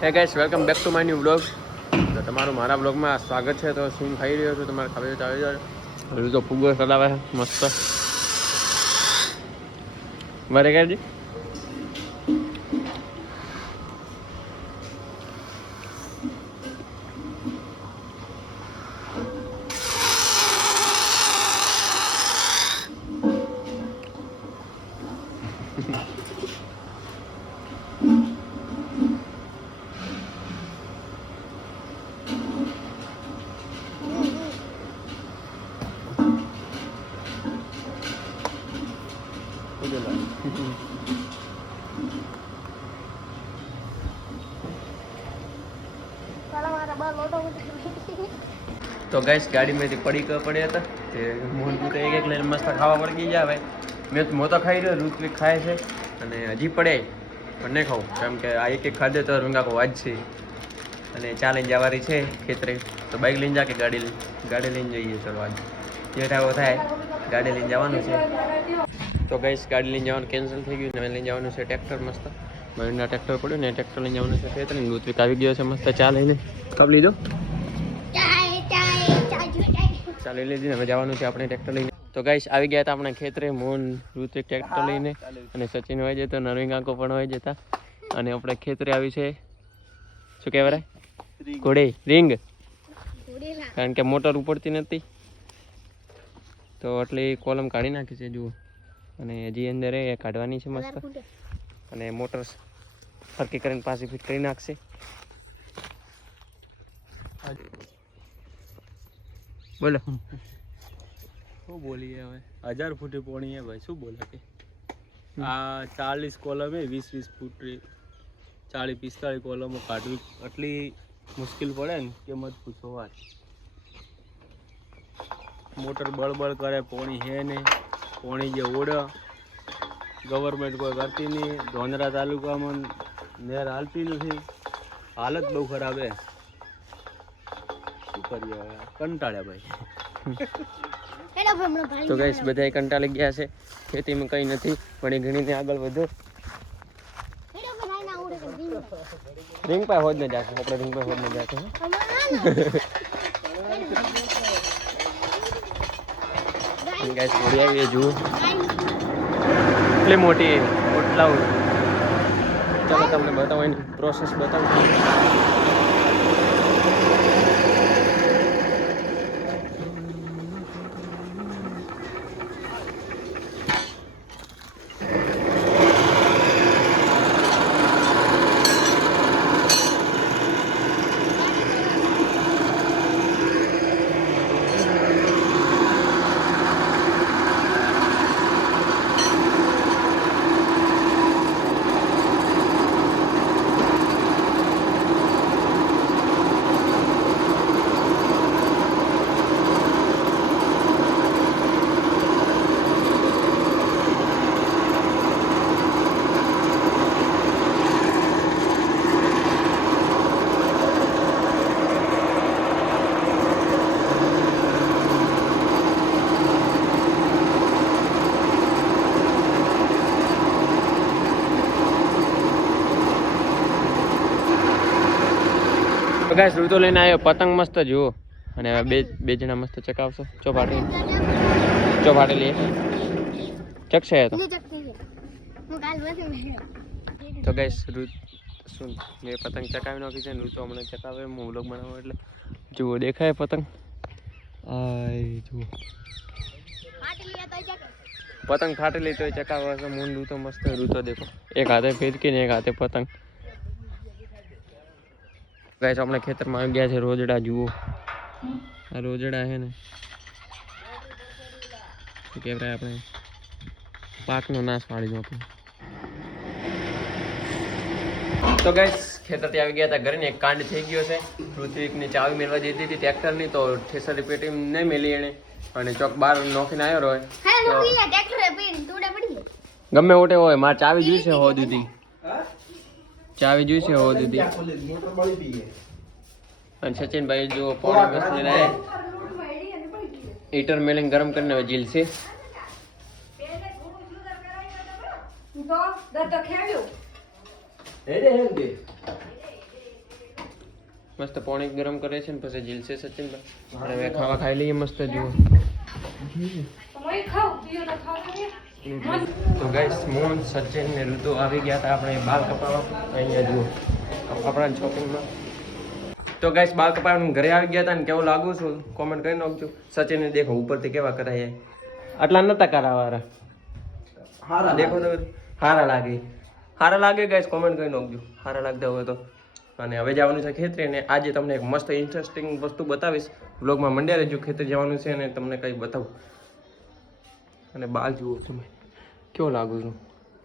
હે guys welcome back to my new vlog. તો તમારું મારા વ્લોગમાં સ્વાગત છે. તો શું ખાઈ રહ્યો છું તમારે ખાવી તો આવી જાય. હજુ તો ફુગ્ગો ચલાવે છે મસ્ત બરે ગાડી તો ગાઈસ ગાડીમાંથી પડી હતા તે મોહન તો એક લઈને મસ્ત ખાવા પડી ગયા. ભાઈ મેં તો ખાઈ રહ્યો, ઋત્વિક ખાય છે અને હજી પડે પણ નહીં ખાવું કેમ કે આ એક ખાધે તો રૂંગા વાજ છે અને ચાલીને જવારી છે ખેતરે. તો બાઇક લઈને જા કે ગાડી લઈને જઈએ. ચલો આજ જે થાય ગાડી લઈને જવાનું છે. તો ગાઈસ ગાડી લઈને જવાનું કેન્સલ થઈ ગયું. હવે લઈને જવાનું છે ટ્રેક્ટર. મસ્ત મહિના ટ્રેક્ટર પડ્યું ને ટ્રેક્ટર લઈને જવાનું છે ખેતરે. ઋત્વિક આવી ગયો છે મસ્ત ચા લઈને. કપ લીધો ચા લઈ લીધી ને હવે જવાનું છે આપણે ટ્રેક્ટર લઈને. તો ગાઈસ આવી ગયા હતા આપણે ખેતરે. મોહન ઋત્વિક ટ્રેક્ટર લઈને અને સચિન હોય જતો, નરવિંગ આંકો પણ હોય જતા અને આપણે ખેતરે આવી છે શું કહેવાય ઘોડે રીંગ, કારણ કે મોટર ઉપડતી નથી તો આટલી કોલમ કાઢી નાખી છે જુઓ. અને હજી અંદર એ કાઢવાની છે મસ્ત અને મોટર ફરકી કરીને પાછી ફિટ કરી નાખશે. બોલો શું બોલીએ હવે 1000 ફૂટી પોણી હે ભાઈ, શું બોલે કે આ 40 કોલમ હે 20 ફૂટ 40-45 કોલમો કાઢવી આટલી મુશ્કેલ પડે ને કે મત પૂછો વાત. મોટર બળબળ કરે, પોણી હે ને પોણી જે ઓડે ગવર્મેન્ટ કોઈ કરતી નહીં. ધોંધરા તાલુકામાં નહેર હાલતી નથી, હાલત બહુ ખરાબ હે. શું કરીએ હવે, કંટાળ્યા ભાઈ. તો ગાઈસ બધા કંટાળી ગયા છે. ખેતીમાં કંઈ નથી પણ એ ઘણીને આગળ વધો. રીંગ પાસે હોજ ને જાશે આપણે રીંગ પાસે હોજ ને જાશે. ગાઈસ ઘોડી આવી જુઓ એટલી મોટી ઓટલા. ચાલો તમને બતાવવાની પ્રોસેસ બતાવું. ગાઈસ ઋતુ લઈને આવ્યો પતંગ મસ્ત જુઓ અને બે જણા મસ્ત ચકાવશો. ચોપાટેલી ચકશે તો ગાઈસ શું મેં પતંગ ચકાવી નાખી છે. ઋતુ હમણાં ચકાવે હું વ્લોગ બનાવો એટલે જુઓ દેખાય પતંગ. જુઓ પતંગ ફાટેલી તો ચકાવે છે. મૂન ઋતુ મસ્ત ઋતુ દેખો એક હાથે ફેરકી ને એક હાથે પતંગ. ગાઈસ આપણે ખેતરમાં આવી ગયા છે. રોજડા જુઓ આ રોજડા છે ને શું કહેવાય આપણે પાકનો નાશ પાડી દો આપણે. તો ગાઈસ ખેતરથી આવી ગયા હતા ઘરે ને એક કાંડ થઈ ગયો છે. ઋત્વિકની ચાવી મેળવા દીધી હતી ટ્રેક્ટરની તો ઠેસર પેટી નહીં મેલી એને અને ચોક બહાર નોખીને આવ્યો રહ્યો. ગમે ઓટે હોય મારે ચાવી જોઈશે હો દીધી ચાવી જોઈશે હો દીદી. અને સચિનભાઈ જો પોણી બસ લઈને હીટર મેલિંગ ગરમ કરીને હવે જીલ છે. મસ્ત પાણી ગરમ કરે છે ને પછી જીલશે સચિનભાઈ અને હવે ખાવા ખાઈ લઈએ મસ્ત જુઓ તો ગાઈસ મોહન સચિન ને ઋતુ આવી ગયા હતા આપણે બાલ કપાવવા અહીંયા જુઓ આપણા શોપિંગમાં તો ગાઈસ બાલ કપાવવાનું ઘરે આવી ગયા હતા ને કેવું લાગુ છું કોમેન્ટ કરી નાખજો સચિનને દેખો ઉપરથી કેવા કરાય આટલા નતા કરાવવાના હારા દેખો તો હારા લાગે ગાઈસ કોમેન્ટ કરી નાખજો હારા લાગતા હોય તો અને હવે જવાનું છે ખેતરે અને આજે તમને એક મસ્ત ઇન્ટરેસ્ટિંગ વસ્તુ બતાવીશ વ્લોગમાં મંડ્યા રહેજો ખેતર જવાનું છે અને તમને કંઈ બતાવું અને બાલ જુઓ તમે કેવો લાગુ છું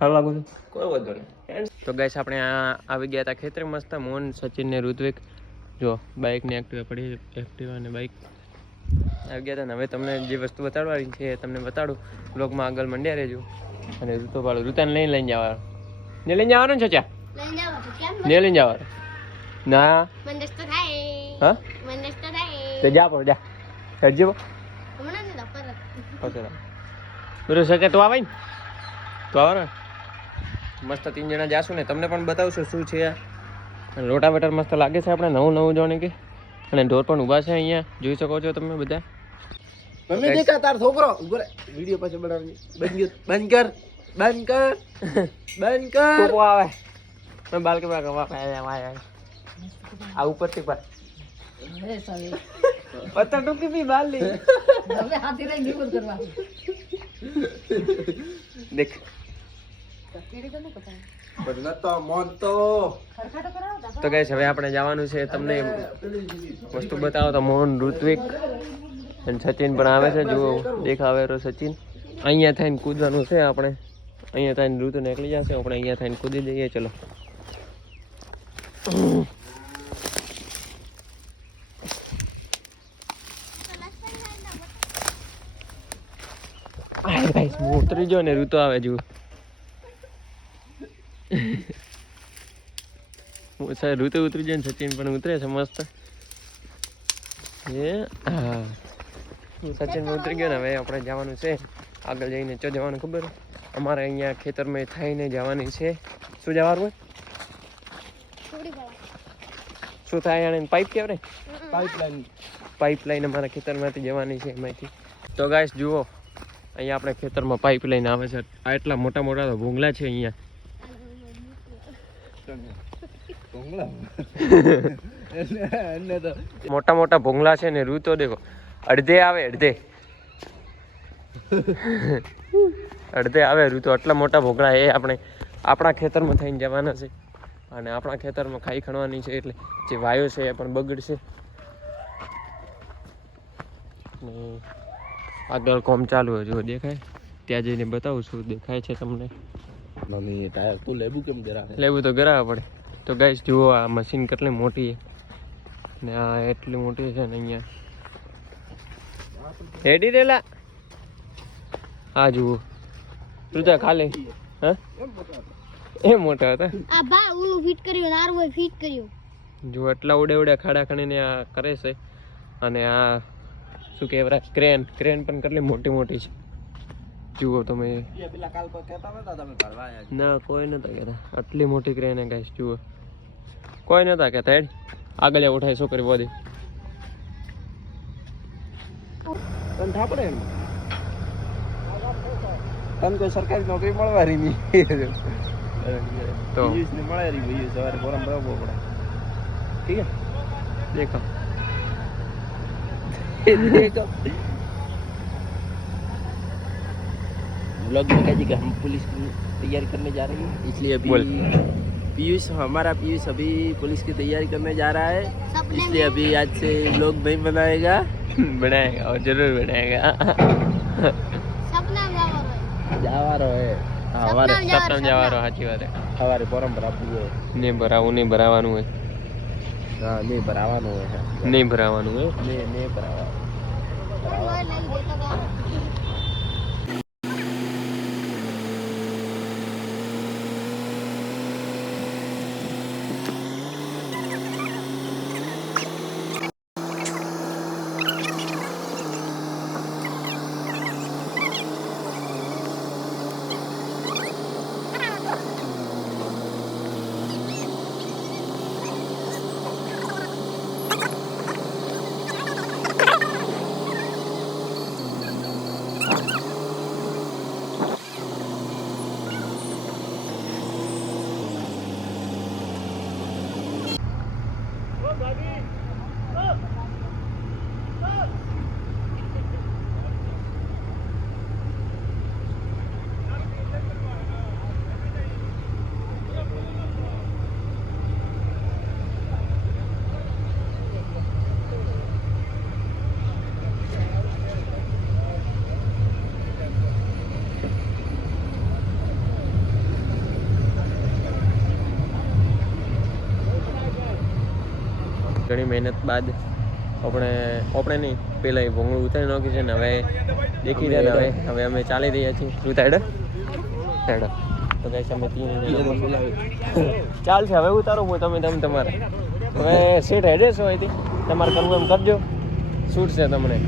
સારું લાગુ છું કોઈ વાંધો નહીં તો ગાઈસ આપણે આવી ગયા હતા ખેતરે મસ્ત મોહન સચિન ને ઋત્વિક જો બાઇક ને એક્ટિવા અને બાઇક આવી ગયા હતા ને હવે તમને જે વસ્તુ બતાડવાની છે એ તમને બતાડું વ્લોગમાં આગળ મંડ્યા રહેજો અને ઋતાને લઈને જવાનું ને લઈને જવાનું છે ચા ને લઈને જવાનું ના હા તો જા પણ જા હેડજે બરોબર શકે તો આવે ને તો આવે ને મસ્ત 3 જણા જાશું ને તમને પણ બતાવશું શું છે અને રોટાવેટર મસ્ત લાગે છે આપણે નવું જાણે કે અને ઢોર પણ ઊભા છે અહીંયા જોઈ શકો છો તમે બધા મમ્મી દેખા તાર છોકરો ઉભો રહે વિડિયો પાછો બનાવજો બંધ કર ટોપો આવે મેં બાલ કે આયા આ ઉપરથી પર પત્તર ટોપી બી બાલ લી હવે હાથી લઈ નિવર કરવા દેખ તો ગાઈસ હવે આપણે જવાનું છે તમને વસ્તુ બતાવો તો મોહન ઋત્વિક અને સચિન પણ આવે છે જુઓ દેખાવે રહ્યો સચિન અહીંયા થઈને કૂદવાનું છે આપણે અહીંયા થઈને ઋતુ નીકળી જશે આપણે અહીંયા થઈને કૂદી જઈએ ચલો ગાઈસ હું ઉતરી જો ને ઋતુ આવે જુઓ ઋતુ ઉતરી જાય ને સચિન પણ ઉતરે છે મસ્ત એ હા સચિન ઉતરી ગયો ને હવે આપણે જવાનું છે આગળ જઈને ચો જવાનું ખબર અમારે અહીંયા ખેતરમાં થઈને જવાની છે શું જવાનું હોય શું થાય એને પાઇપ કહેવાય પાઇપલાઇન અમારા ખેતરમાંથી જવાની છે એમાંથી તો ગાઈસ જુઓ અહીંયા આપણે ખેતરમાં પાઇપલાઇન આવે છે આ એટલા મોટા મોટા તો ભૂંગળા છે અહીંયા મોટા મોટા ભૂંગળા છે ને રૂ તો દેખો અડધે આવે અડધે આવે રૂ તો આટલા મોટા ભૂંગળા એ આપણે આપણા ખેતરમાં થઈને જવાના છે અને આપણા ખેતરમાં ખાઈ ખણવાની છે એટલે જે વાયો છે એ પણ બગડશે ને આગળ કોમ ચાલુ હોય જો દેખાય ત્યાં જઈને બતાવું છું દેખાય છે તમને મમ્મી ટાયર તું લેબુ કેમ જરા લેવું તો ગરાવા પડે તો ગાઈસ જુઓ આ મશીન કેટલી મોટી છે ને આ એટલી મોટી છે ને અહીંયા હેડી રેલા આ જુઓ તું ખાલી હા એ મોટા હતા આ બા ઓલું ફિટ કર્યું નારવો ફિટ કર્યું જો એટલા ઉડે ખાડા ખણીને આ કરે છે અને આ શું કહેવાય ક્રેન પણ કેટલી મોટી છે જુઓ તમે ના કોઈ નતા કહેતા આટલી મોટી ક્રેન હે ગાઈસ જુઓ કોઈ નતા કહેતા હેડ આગળ ઉઠાય છોકરી બોધી તને થાપડે એમ તને કોઈ સરકારી નોકરી મળવાની નહીં તો ને મળે રહી ભાઈ સવારે ફોરમ ભરવો પડે ઠીક है देखो ब्लॉग में कह दी कि हम पुलिस की तैयारी करने जा रहे हैं इसलिए अभी पीयूष अभी पुलिस की तैयारी करने जा रहा है इसलिए अभी आज से ब्लॉग नहीं बनाएगा और जरूर बनाएगा સપના जावारो है हमारे सपना जवारो साची बात है हमारे फॉर्म भराવું है नहीं भराવાનું હોય हाँ नहीं भराવાનું है नहीं भराવાનું હોય नहीं भरावा ઘણી મહેનત બાદ આપણે નહીં પહેલાં એ ભોંગળું ઉતારી નાખ્યું છે ને હવે દેખી રહ્યા ને હવે અમે ચાલી રહ્યા છીએ ઉતાર હેડો તો ગાઈસ અમે ચાલશે હવે ઉતારો હું તમે તમારે હવે સીટ હેડે છો અહીંથી તમારે કરવું એમ કરજો શૂટ છે તમને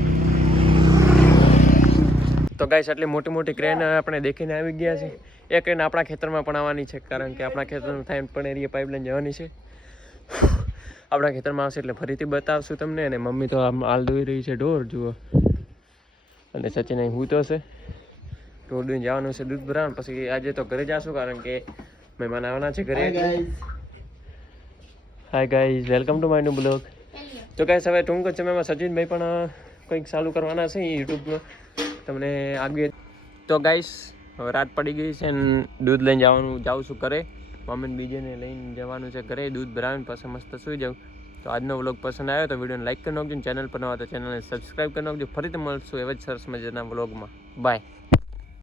તો ગાઈસ આટલી મોટી મોટી ક્રેન આપણે દેખીને આવી ગયા છે એ ક્રેન આપણા ખેતરમાં પણ આવવાની છે કારણ કે આપણા ખેતરમાં થાય પણ એરિયા પાઇપલાઇન જવાની છે આપણા ખેતરમાં આવશે એટલે ફરીથી બતાવશું તમને અને મમ્મી તો આમ હાલ દોઈ રહી છે ઢોર જુઓ અને સચિન અહીં હું તો છે ઢોર દોઈને જવાનું છે દૂધ ભરાવાનું પછી આજે તો ઘરે જશું કારણ કે મહેમાન આવવાના છે ઘરે hi guys welcome to my new blog તો ગાઈઝ હવે ટૂંક જ સમયમાં સચિનભાઈ પણ કંઈક ચાલુ કરવાના છે યુટ્યુબમાં તમને આગળ તો ગાઈઝ હવે રાત પડી ગઈ છે ને દૂધ લઈને જાઉં છું ઘરે મમ્મીને બીજેને લઈને જવાનું છે ઘરે દૂધ ભરાવીને પછી મસ્ત સૂઈ જાઉં તો આજનો વ્લોગ પસંદ આવ્યો તો વિડીયોને લાઈક કરી નાખજો ચેનલ પર નવા તો ચેનલને સબસ્ક્રાઈબ કરી નાખજો ફરીથી મળશું એવા જ સરસ મજાના વ્લોગમાં બાય